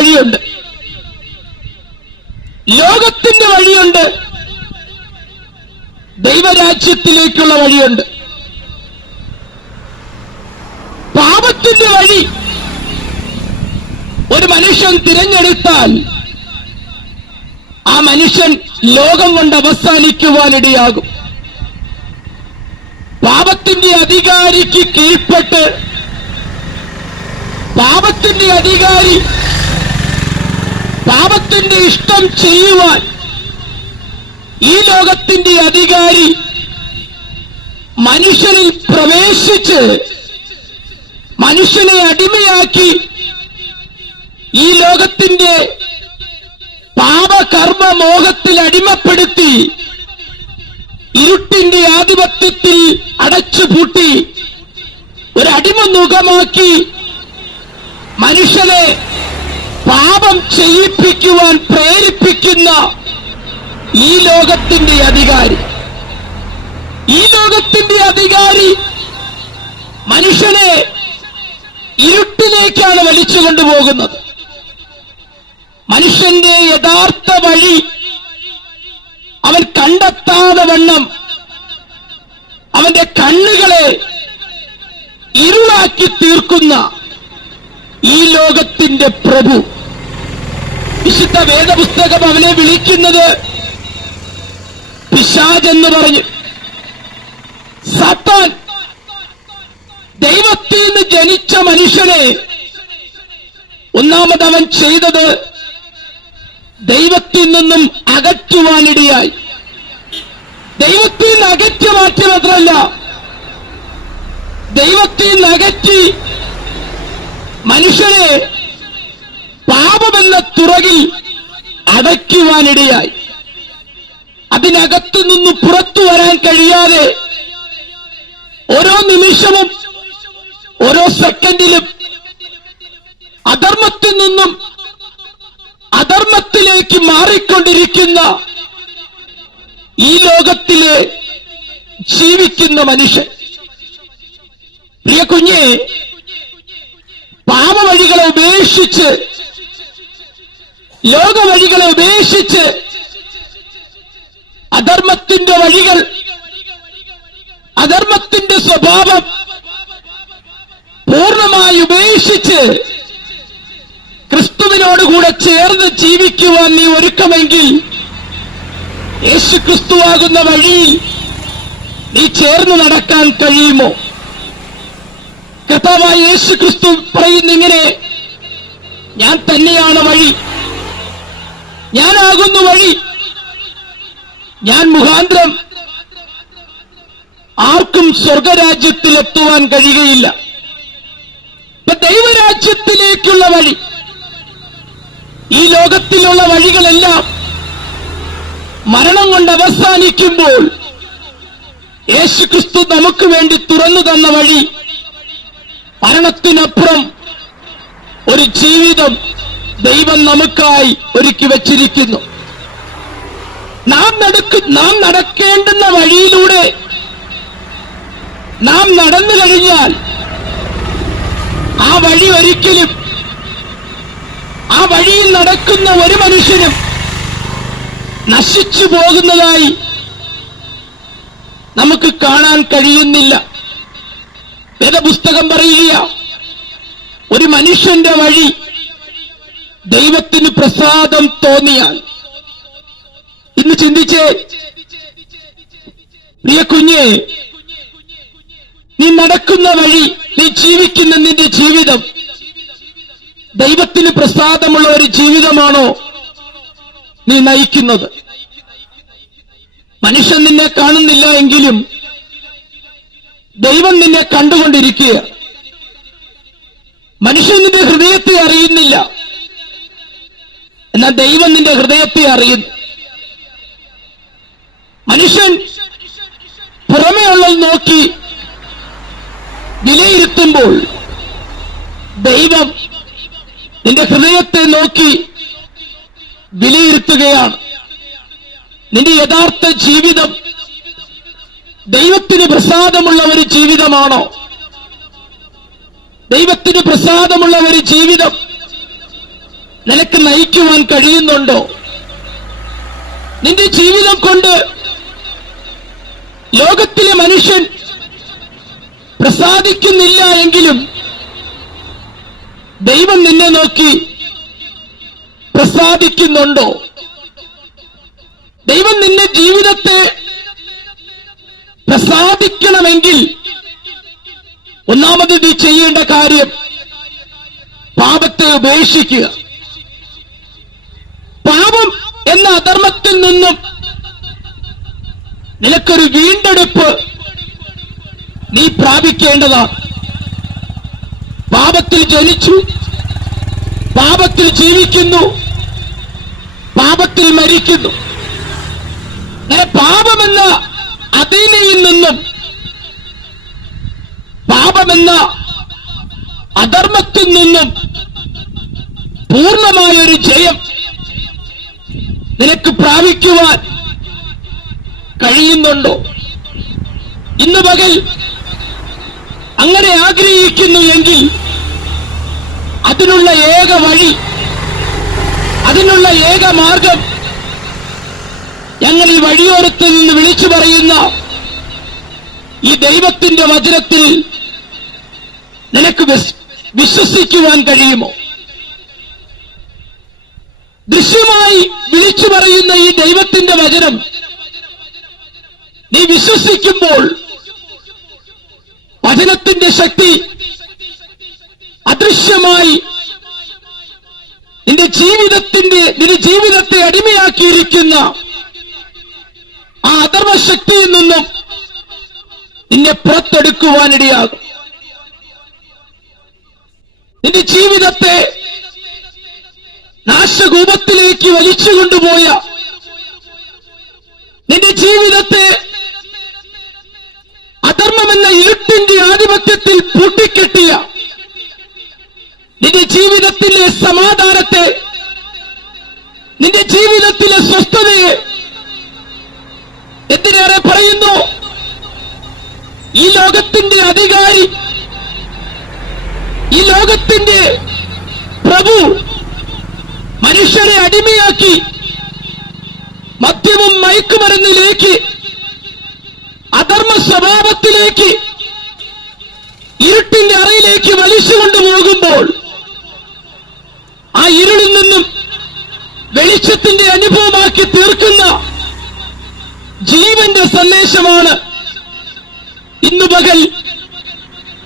വഴിയുണ്ട്. ലോകത്തിന്റെ വഴിയുണ്ട്. ദൈവരാജ്യത്തിലേക്കുള്ള വഴിയുണ്ട്. പാപത്തിന്റെ വഴി. ഒരു മനുഷ്യൻ തിരഞ്ഞെടുത്താൽ ആ മനുഷ്യൻ ലോകം കൊണ്ട് അവസാനിക്കുവാനിടയാകും. പാപത്തിന്റെ അധികാരിക്ക് കീഴ്പ്പെട്ട് പാപത്തിന്റെ അധികാരി പാപത്തിന്റെ ഇഷ്ടം ചെയ്യുവാൻ ഈ ലോകത്തിന്റെ അധികാരി മനുഷ്യനിൽ പ്രവേശിച്ച് മനുഷ്യനെ അടിമയാക്കി ഈ ലോകത്തിന്റെ പാപകർമ്മ മോഹത്തിൽ അടിമപ്പെടുത്തി ഇരുട്ടിന്റെ ആധിപത്യത്തിൽ അടച്ചു പൂട്ടി ഒരടിമ മുഖമാക്കി മനുഷ്യനെ പാപം ചെയ്യിപ്പിക്കുവാൻ പ്രേരിപ്പിക്കുന്ന ഈ ലോകത്തിന്റെ അധികാരി. ഈ ലോകത്തിന്റെ അധികാരി മനുഷ്യനെ ഇരുട്ടിലേക്കാണ് വലിച്ചു കൊണ്ടുപോകുന്നത്. മനുഷ്യന്റെ യഥാർത്ഥ വഴി അവൻ കണ്ടെത്താതെ വണ്ണം അവന്റെ കണ്ണുകളെ ഇരുളാക്കി തീർക്കുന്ന ഈ ലോകത്തിന്റെ പ്രഭു. വിശുദ്ധ വേദപുസ്തകം അവനെ വിളിക്കുന്നത് പിശാജെന്ന് പറഞ്ഞു. സത്താൻ ദൈവത്തിൽ നിന്ന് ജനിച്ച മനുഷ്യനെ ഒന്നാമത് അവൻ ചെയ്തത് ദൈവത്തിൽ നിന്നും അകറ്റുവാനിടയായി. ദൈവത്തിൽ നിന്ന് അകറ്റി മാറ്റി മാത്രമല്ല ദൈവത്തിൽ നിന്ന് അകറ്റി മനുഷ്യനെ പാപമെന്ന തുറകിൽ അടയ്ക്കുവാനിടയായി. അതിനകത്തു നിന്ന് പുറത്തു വരാൻ കഴിയാതെ ഓരോ നിമിഷവും ഓരോ സെക്കൻഡിലും അധർമ്മത്തിൽ നിന്നും അധർമ്മത്തിലേക്ക് മാറിക്കൊണ്ടിരിക്കുന്ന ഈ ലോകത്തിലെ ജീവിക്കുന്ന മനുഷ്യൻ. പ്രിയ കുഞ്ഞെ പാപവഴികളെ ഉപേക്ഷിച്ച് ലോകവഴികളെ ഉപേക്ഷിച്ച് അധർമ്മത്തിന്റെ വഴികൾ അധർമ്മത്തിന്റെ സ്വഭാവം പൂർണമായി ഉപേക്ഷിച്ച് ക്രിസ്തുവിനോട് കൂടെ ചേർന്ന് ജീവിക്കുവാൻ നീ ഒരുക്കമെങ്കിൽ യേശു ക്രിസ്തുവാകുന്ന വഴിയിൽ നീ ചേർന്ന് നടക്കാൻ കഴിയുമോ? കർത്താവായ യേശു ക്രിസ്തു പറയുന്നിങ്ങനെ ഞാൻ തന്നെയാണ് വഴി. ഞാനാകുന്നു വഴി. ഞാൻ മുഖാന്തരം. ആർക്കും സ്വർഗരാജ്യത്തിൽ എത്തുവാൻ കഴിയുകയില്ല. ഇപ്പൊ ദൈവരാജ്യത്തിലേക്കുള്ള വഴി. ഈ ലോകത്തിലുള്ള വഴികളെല്ലാം മരണം കൊണ്ട് അവസാനിക്കുമ്പോൾ യേശുക്രിസ്തു നമുക്ക് വേണ്ടി തുറന്നു തന്ന വഴി. മരണത്തിനപ്പുറം ഒരു ജീവിതം ദൈവം നമുക്കായി ഒരുക്കി വച്ചിരിക്കുന്നു. നാം നടക്കു നാം നടക്കേണ്ടുന്ന വഴിയിലൂടെ നാം നടന്നു കഴിഞ്ഞാൽ ആ വഴി ഒരിക്കലും ആ വഴിയിൽ നടക്കുന്ന ഒരു മനുഷ്യനും നശിച്ചു പോകുന്നതായി നമുക്ക് കാണാൻ കഴിയുന്നില്ല. വേദപുസ്തകം പറയുക ഒരു മനുഷ്യന്റെ വഴി ദൈവത്തിന് പ്രസാദം തോന്നിയാൽ. ഇന്ന് ചിന്തിച്ച് പ്രിയ കുഞ്ഞ് നീ നടക്കുന്ന വഴി നീ ജീവിക്കുന്ന നിന്റെ ജീവിതം ദൈവത്തിന് പ്രസാദമുള്ള ഒരു ജീവിതമാണോ നീ നയിക്കുന്നത്? മനുഷ്യൻ നിന്നെ കാണുന്നില്ല എങ്കിലും ദൈവം നിന്നെ കണ്ടുകൊണ്ടിരിക്കുക മനുഷ്യൻ നിന്റെ ഹൃദയത്തെ അറിയുന്നില്ല. എന്നാൽ ദൈവം നിന്റെ ഹൃദയത്തെ അറിയുന്നു മനുഷ്യൻ പുറമേ ഉള്ളത് നോക്കി വിലയിരുത്തുമ്പോൾ ദൈവം നിന്റെ ഹൃദയത്തെ നോക്കി വിലയിരുത്തുകയാണ്. നിന്റെ യഥാർത്ഥ ജീവിതം ദൈവത്തിന് പ്രസാദമുള്ള ഒരു ജീവിതമാണോ? ദൈവത്തിന് പ്രസാദമുള്ള ഒരു ജീവിതം നിനക്ക് നയിക്കുവാൻ കഴിയുന്നുണ്ടോ? നിന്റെ ജീവിതം കൊണ്ട് ലോകത്തിലെ മനുഷ്യൻ പ്രസാദിക്കുന്നില്ല എങ്കിലും ദൈവം നിന്നെ നോക്കി പ്രസാദിക്കുന്നുണ്ടോ? ദൈവം നിന്റെ ജീവിതത്തെ പ്രസാദിക്കണമെങ്കിൽ ഒന്നാമത് നീ ചെയ്യേണ്ട കാര്യം പാപത്തെ ഉപേക്ഷിക്കുക. പാപം എന്ന അധർമ്മത്തിൽ നിന്നും നിനക്കൊരു വീണ്ടെടുപ്പ് നീ പ്രാപിക്കേണ്ടതാണ് പാപത്തിൽ ജനിച്ചു പാപത്തിൽ ജീവിക്കുന്നു പാപത്തിൽ മരിക്കുന്നു. പാപമെന്ന അതിനയിൽ നിന്നും പാപമെന്ന അധർമ്മത്തിൽ നിന്നും പൂർണമായ നിനക്ക് പ്രാപിക്കുവാൻ കഴിയുന്നുണ്ടോ? ഇന്ന് പകൽ അങ്ങനെ ആഗ്രഹിക്കുന്നു എങ്കിൽ അതിനുള്ള ഏക വഴി അതിനുള്ള ഏക മാർഗം ഞങ്ങൾ ഈ വഴിയോരത്ത് നിന്ന് വിളിച്ചു പറയുന്ന ഈ ദൈവത്തിന്റെ വചനത്തിൽ നിനക്ക് വിസ്- വിശ്വസിക്കുവാൻ കഴിയുമോ? ദൃശ്യമായി വിളിച്ചു പറയുന്ന ഈ ദൈവത്തിന്റെ വചനം നീ വിശ്വസിക്കുമ്പോൾ വചനത്തിന്റെ ശക്തി അദൃശ്യമായി നിന്റെ ജീവിതത്തിന്റെ നിന്റെ ജീവിതത്തെ അടിമയാക്കിയിരിക്കുന്ന ആ അധർമ്മശക്തിയിൽ നിന്നും നിന്നെ പുറത്തെടുക്കുവാനിടയാകും. നിന്റെ ജീവിതത്തെ നാശകൂപത്തിലേക്ക് വലിച്ചു കൊണ്ടുപോയ നിന്റെ ജീവിതത്തെ അധർമ്മമെന്ന ഇരുട്ടിന്റെ ആധിപത്യത്തിൽ പൂട്ടിക്കെട്ടിയ നിന്റെ ജീവിതത്തിലെ സമാധാനത്തെ നിന്റെ ജീവിതത്തിലെ സ്വസ്ഥതയെ എന്തിനേറെ പറയുന്നു? ഈ ലോകത്തിന്റെ അധികാരി ഈ ലോകത്തിന്റെ പ്രഭു മനുഷ്യരെ അടിമയാക്കി. മദ്യവും മയക്കുമരുന്നിലേക്ക് അധർമ്മ സ്വഭാവത്തിലേക്ക് ഇരുട്ടിന്റെ അറയിലേക്ക് വലിച്ചു പോകുമ്പോൾ ആ ഇരുളിൽ നിന്നും വെളിച്ചത്തിന്റെ അനുഭവമാക്കി തീർക്കുന്ന ജീവന്റെ സന്ദേശമാണ് ഇന്നു പകൽ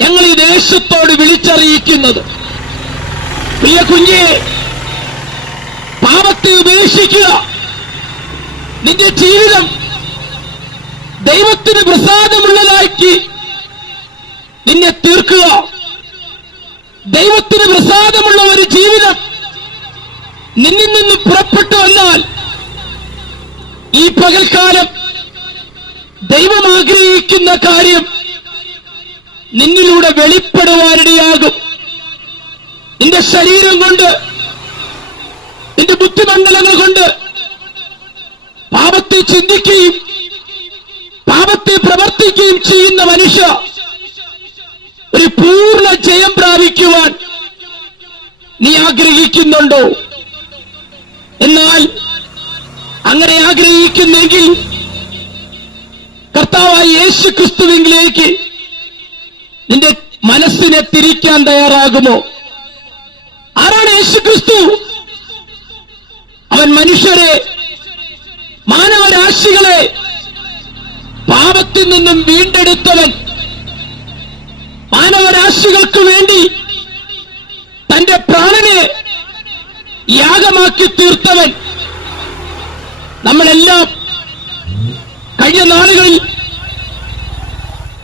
ഞങ്ങൾ ഈ ദേശത്തോട് വിളിച്ചറിയിക്കുന്നത്. പ്രിയ കുഞ്ഞെ പാപത്തെ ഉപേക്ഷിക്കുക. നിന്റെ ജീവിതം ദൈവത്തിന് പ്രസാദമുള്ളതാക്കി നിന്നെ തീർക്കുക. ദൈവത്തിന് പ്രസാദമുള്ള ഒരു ജീവിതം നിന്നിൽ നിന്ന് പുറപ്പെട്ടു വന്നാൽ ഈ പകൽക്കാലം ദൈവം ആഗ്രഹിക്കുന്ന കാര്യം നിന്നിലൂടെ വെളിപ്പെടുവാനിടയാകും. നിന്റെ ശരീരം കൊണ്ട് നിന്റെ ബുദ്ധിമണ്ഡലങ്ങൾ കൊണ്ട് പാപത്തെ ചിന്തിക്കുകയും പാപത്തെ പ്രവർത്തിക്കുകയും ചെയ്യുന്ന മനുഷ്യ ഒരു പൂർണ ജയം പ്രാപിക്കുവാൻ നീ ആഗ്രഹിക്കുന്നുണ്ടോ? എന്നാൽ അങ്ങനെ ആഗ്രഹിക്കുന്നെങ്കിൽ കർത്താവായ യേശു ക്രിസ്തുവിംഗിലേക്ക് നിന്റെ മനസ്സിനെ തിരിക്കാൻ തയ്യാറാകുമോ? ആരാണ് യേശു ക്രിസ്തു മനുഷ്യരെ മാനവരാശികളെ പാപത്തിൽ നിന്നും വീണ്ടെടുത്തവൻ മാനവരാശികൾക്ക് വേണ്ടി തന്റെ പ്രാണനെ യാഗമാക്കി തീർത്തവൻ നമ്മളെല്ലാം കഴിഞ്ഞ നാളുകളിൽ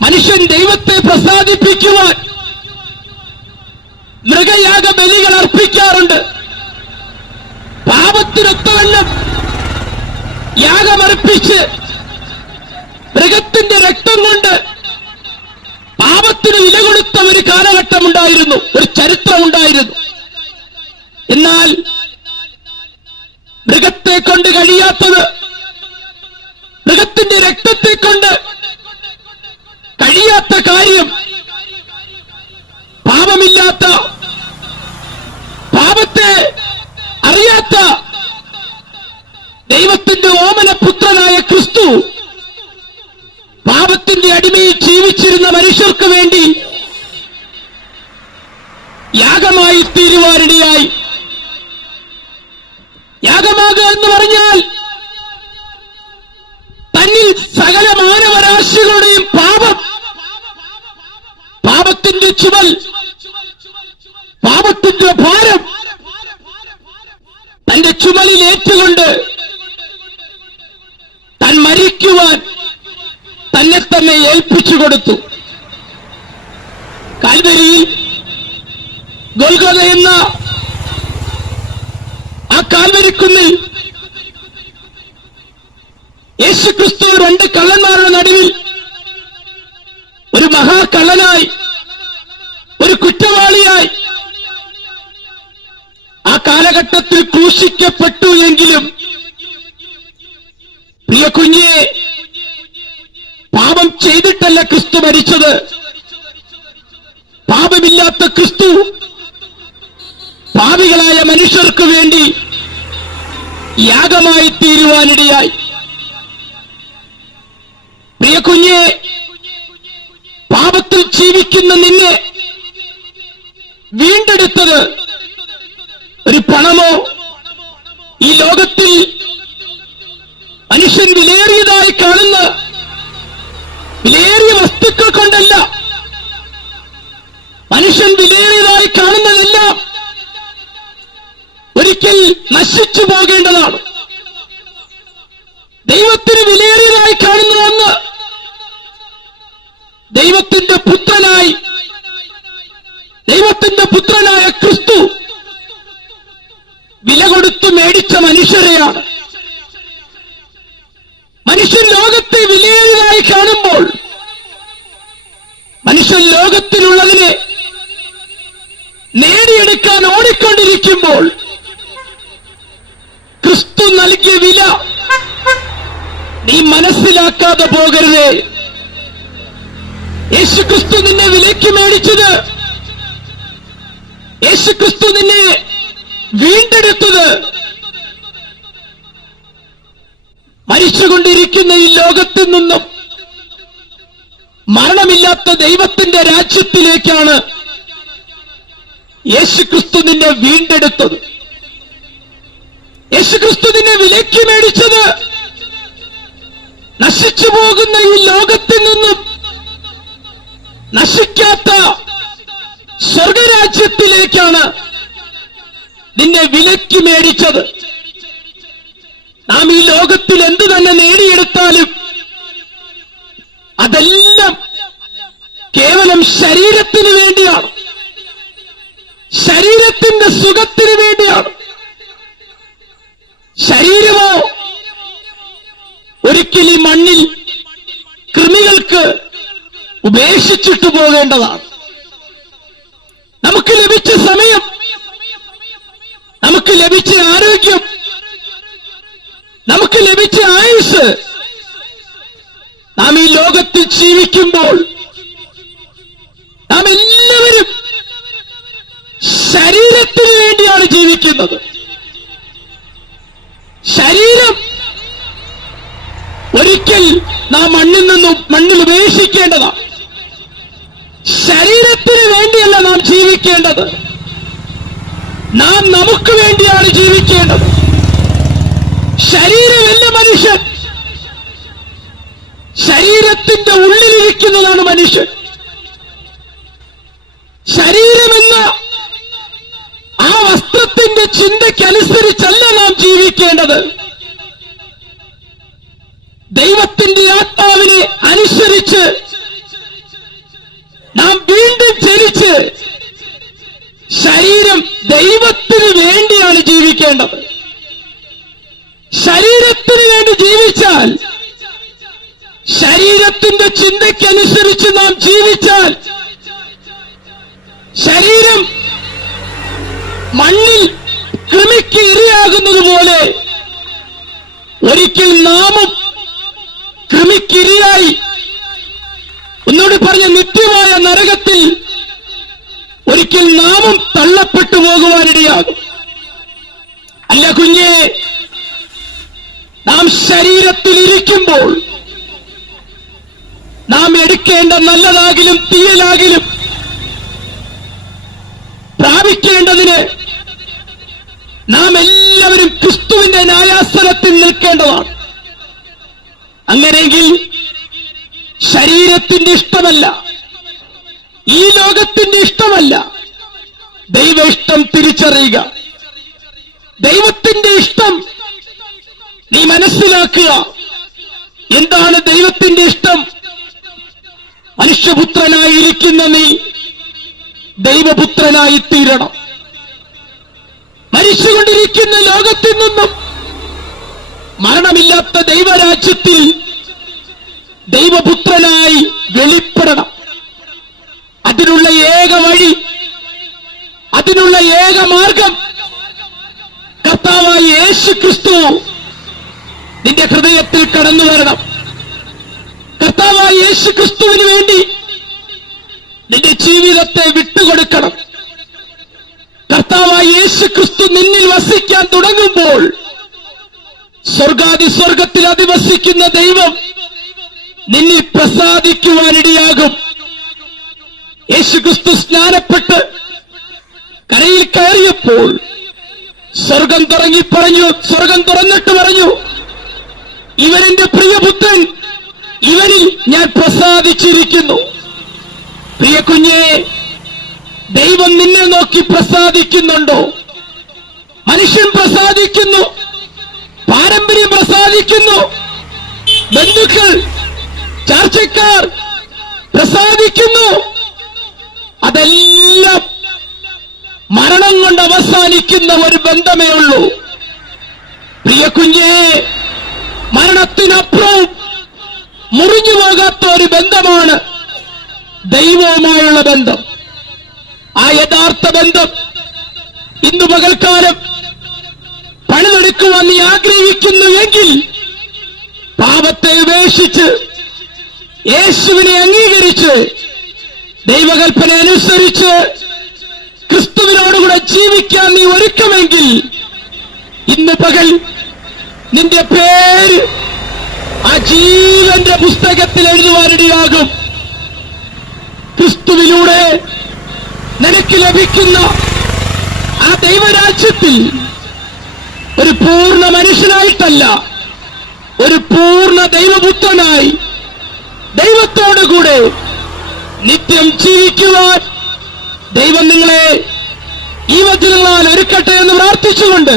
മനുഷ്യൻ ദൈവത്തെ പ്രസാദിപ്പിക്കുവാൻ മൃഗയാഗ ബലികൾ അർപ്പിക്കാറുണ്ട്. പാപത്തിനൊത്തവണ്ണം യാഗമർപ്പിച്ച് മൃഗത്തിന്റെ രക്തം കൊണ്ട് പാപത്തിന് വില കൊടുത്ത ഒരു കാലഘട്ടം ഉണ്ടായിരുന്നു ഒരു ചരിത്രം ഉണ്ടായിരുന്നു എന്നാൽ മൃഗത്തെ കൊണ്ട് കഴിയാത്തത് മൃഗത്തിന്റെ രക്തത്തെ കൊണ്ട് കഴിയാത്ത കാര്യം പാപമില്ലാത്ത പാപത്തെ ദൈവത്തിന്റെ ഓമന പുത്രനായ ക്രിസ്തു പാപത്തിന്റെ അടിമയിൽ ജീവിച്ചിരുന്ന മനുഷ്യർക്ക് വേണ്ടി യാഗമായി തീരുവാനിടയായി യാഗമാകുക എന്ന് പറഞ്ഞാൽ തന്നിൽ സകല മാനവരാശികളുടെയും പാപം പാപത്തിന്റെ ചുമൽ പാപത്തിന്റെ ഭാരം തന്റെ ചുമലിൽ ഏറ്റുകൊണ്ട് താൻ മരിക്കുവാൻ തന്നെ തന്നെ ഏൽപ്പിച്ചു കൊടുത്തു. കാൽവരിയിൽ ഗോൽഗോത എന്ന ആ കാൽവരിക്കുന്നിൽ യേശു ക്രിസ്തു രണ്ട് കള്ളന്മാരുടെ നടുവിൽ ഒരു മഹാകള്ളനായി ഒരു കുറ്റവാളിയായി ആ കാലഘട്ടത്തിൽ ക്രൂശിക്കപ്പെട്ടു എങ്കിലും പ്രിയ കുഞ്ഞെ പാപം ചെയ്തിട്ടല്ല ക്രിസ്തു മരിച്ചത്. പാപമില്ലാത്ത ക്രിസ്തു പാപികളായ മനുഷ്യർക്ക് വേണ്ടി യാഗമായി തീരുവാനിടയായി. പ്രിയ കുഞ്ഞെ പാപത്തിൽ ജീവിക്കുന്ന നിന്നെ വീണ്ടെടുത്തത് ഒരു പണമോ? ഈ ലോകത്തിൽ മനുഷ്യൻ വിലയേറിയതായി കാണുന്ന വിലയേറിയ വസ്തുക്കൾ കൊണ്ടല്ല. മനുഷ്യൻ വിലയേറിയതായി കാണുന്നതെല്ലാം. ഒരിക്കൽ നശിച്ചു പോകേണ്ടതാണ്. ദൈവത്തിന് വിലയേറിയതായി കാണുന്ന ഒന്ന് ദൈവത്തിന്റെ പുത്രനായി ദൈവത്തിന്റെ പുത്രനായ ക്രിസ്തു വില കൊടുത്തു മേടിച്ച മനുഷ്യരെയാണ് മനുഷ്യൻ ലോകത്തെ വിലയേറിയതായി കാണുമ്പോൾ മനുഷ്യൻ ലോകത്തിലുള്ളതിനെ നേടിയെടുക്കാൻ ഓടിക്കൊണ്ടിരിക്കുമ്പോൾ ക്രിസ്തു നൽകിയ വില നീ മനസ്സിലാക്കാതെ പോകരുത്. യേശു ക്രിസ്തു നിന്നെ വിലയ്ക്ക് മേടിച്ചത്. യേശു ക്രിസ്തു നിന്നെ വീണ്ടെടുത്തത്. മരിച്ചുകൊണ്ടിരിക്കുന്ന ഈ ലോകത്തിൽ നിന്നും മരണമില്ലാത്ത ദൈവത്തിന്റെ രാജ്യത്തിലേക്കാണ് യേശുക്രിസ്തു നിന്നെ വീണ്ടെടുത്തത്. യേശുക്രിസ്തു നിന്നെ വിലയ്ക്ക് മേടിച്ചത്. നശിച്ചു പോകുന്ന ഈ ലോകത്തിൽ നിന്നും നശിക്കാത്ത സ്വർഗരാജ്യത്തിലേക്കാണ് നിന്നെ വിലയ്ക്ക് മേടിച്ചത്. നാം ഈ ലോകത്തിൽ എന്ത് തന്നെ നേടിയെടുത്താലും അതെല്ലാം കേവലം ശരീരത്തിന് വേണ്ടിയാണ്. ശരീരത്തിന്റെ സുഖത്തിന് വേണ്ടിയാണ്. ശരീരമോ? ഒരിക്കലും ഈ മണ്ണിൽ കൃമികൾക്ക് ഉപേക്ഷിച്ചിട്ട് പോകേണ്ടതാണ്. നമുക്ക് ലഭിച്ച സമയം നമുക്ക് ലഭിച്ച ആരോഗ്യം നമുക്ക് ലഭിച്ച ആയുസ്. നാം ഈ ലോകത്തിൽ ജീവിക്കുമ്പോൾ ജീവിക്കുന്നത് ശരീരം ഒരിക്കൽ നാം മണ്ണിൽ നിന്നും മണ്ണിൽ ഉപേക്ഷിക്കേണ്ടതാണ്. ശരീരത്തിന് വേണ്ടിയല്ല നാം ജീവിക്കേണ്ടത്. നാം നമുക്ക് വേണ്ടിയാണ് ജീവിക്കേണ്ടത്. ശരീരമല്ല മനുഷ്യൻ. ശരീരത്തിന്റെ ഉള്ളിലിരിക്കുന്നതാണ് മനുഷ്യൻ. ചിന്തയ്ക്കനുസരിച്ചല്ല നാം ജീവിക്കേണ്ടത്. ദൈവത്തിന്റെ ആത്മാവിനെ അനുസരിച്ച് നാം വീണ്ടും ജനിച്ച് ശരീരം ദൈവത്തിന് വേണ്ടിയാണ് ജീവിക്കേണ്ടത്. ശരീരത്തിന് വേണ്ടി ജീവിച്ചാൽ ശരീരത്തിന്റെ ചിന്തയ്ക്കനുസരിച്ച് നാം ജീവിച്ചാൽ ശരീരം മണ്ണിൽ കൃമിക്ക് ഇരയാകുന്നത് പോലെ ഒരിക്കൽ നാമും കൃമിക്കിരയായി ഒന്നുകൂടി പറഞ്ഞ നിത്യമായ നരകത്തിൽ ഒരിക്കൽ നാമും തള്ളപ്പെട്ടു പോകുവാനിടയാകും. അല്ല കുഞ്ഞെ നാം ശരീരത്തിൽ ഇരിക്കുമ്പോൾ നാം എടുക്കേണ്ട നല്ലതാകിലും തീയലാകിലും നാം എല്ലാവരും ക്രിസ്തുവിന്റെ ന്യായാസനത്തിൽ നിൽക്കേണ്ടതാണ്. അങ്ങനെയെങ്കിൽ ശരീരത്തിന്റെ ഇഷ്ടമല്ല. ഈ ലോകത്തിന്റെ ഇഷ്ടമല്ല. ദൈവ ഇഷ്ടം തിരിച്ചറിയുക. ദൈവത്തിന്റെ ഇഷ്ടം നീ മനസ്സിലാക്കുക. എന്താണ് ദൈവത്തിന്റെ ഇഷ്ടം? മനുഷ്യപുത്രനായിരിക്കുന്ന നീ ദൈവപുത്രനായി തീരണം മരിച്ചുകൊണ്ടിരിക്കുന്ന ലോകത്തിൽ നിന്നും മരണമില്ലാത്ത ദൈവരാജ്യത്തിൽ ദൈവപുത്രനായി വെളിപ്പെടണം. അതിനുള്ള ഏക വഴി അതിനുള്ള ഏക മാർഗം കർത്താവായി യേശു ക്രിസ്തു നിന്റെ ഹൃദയത്തിൽ കടന്നു വരണം. കർത്താവായി യേശു ക്രിസ്തുവിന് വേണ്ടി നിന്റെ ജീവിതത്തെ വിട്ടുകൊടുക്കണം. കർത്താവായ യേശു ക്രിസ്തു നിന്നിൽ വസിക്കാൻ തുടങ്ങുമ്പോൾ സ്വർഗാദി സ്വർഗത്തിൽ അധിവസിക്കുന്ന ദൈവം നിന്നിൽ പ്രസാദിക്കുവാനിടയാകും. യേശു ക്രിസ്തു സ്നാനപ്പെട്ട് കരയിൽ കയറിയപ്പോൾ സ്വർഗം തുറങ്ങി പറഞ്ഞു സ്വർഗം തുറന്നിട്ട് പറഞ്ഞു ഇവരെന്റെ പ്രിയപുത്രൻ ഇവനിൽ ഞാൻ പ്രസാദിച്ചിരിക്കുന്നു. പ്രിയ കുഞ്ഞെ ദൈവം നിന്നെ നോക്കി പ്രസാദിക്കുന്നുണ്ടോ? മനുഷ്യൻ പ്രസാദിക്കുന്നു പാരമ്പര്യം പ്രസാദിക്കുന്നു ബന്ധുക്കൾ ചർച്ചക്കാർ പ്രസാദിക്കുന്നു. അതെല്ലാം മരണം കൊണ്ട് അവസാനിക്കുന്ന ഒരു ബന്ധമേ ഉള്ളൂ. പ്രിയ കുഞ്ഞേ മരണത്തിനപ്പുറവും മുറിഞ്ഞു പോകാത്ത ഒരു ബന്ധമാണ് ദൈവവുമായുള്ള ബന്ധം. ആ യഥാർത്ഥ ബന്ധം ഇന്ന് പകൽക്കാലം പണിതെടുക്കുവാൻ നീ ആഗ്രഹിക്കുന്നു എങ്കിൽ പാപത്തെ ഉപേക്ഷിച്ച് യേശുവിനെ അംഗീകരിച്ച് ദൈവകൽപ്പന അനുസരിച്ച് ക്രിസ്തുവിനോടുകൂടെ ജീവിക്കാൻ നീ ഒരുക്കമെങ്കിൽ ഇന്ന് പകൽ നിന്റെ പേര് ആ ജീവന്റെ പുസ്തകത്തിൽ എഴുതുവാനിടയാകും. ക്രിസ്തുവിലൂടെ നിനക്ക് ലഭിക്കുന്ന ആ ദൈവരാജ്യത്തിൽ ഒരു പൂർണ മനുഷ്യനായിട്ടല്ല ഒരു പൂർണ ദൈവപുത്രനായി ദൈവത്തോടുകൂടെ നിത്യം ജീവിക്കുവാൻ ദൈവം നിങ്ങളെ ഈ വചനങ്ങളാൽ ഒരുക്കട്ടെ എന്ന് പ്രാർത്ഥിച്ചുകൊണ്ട്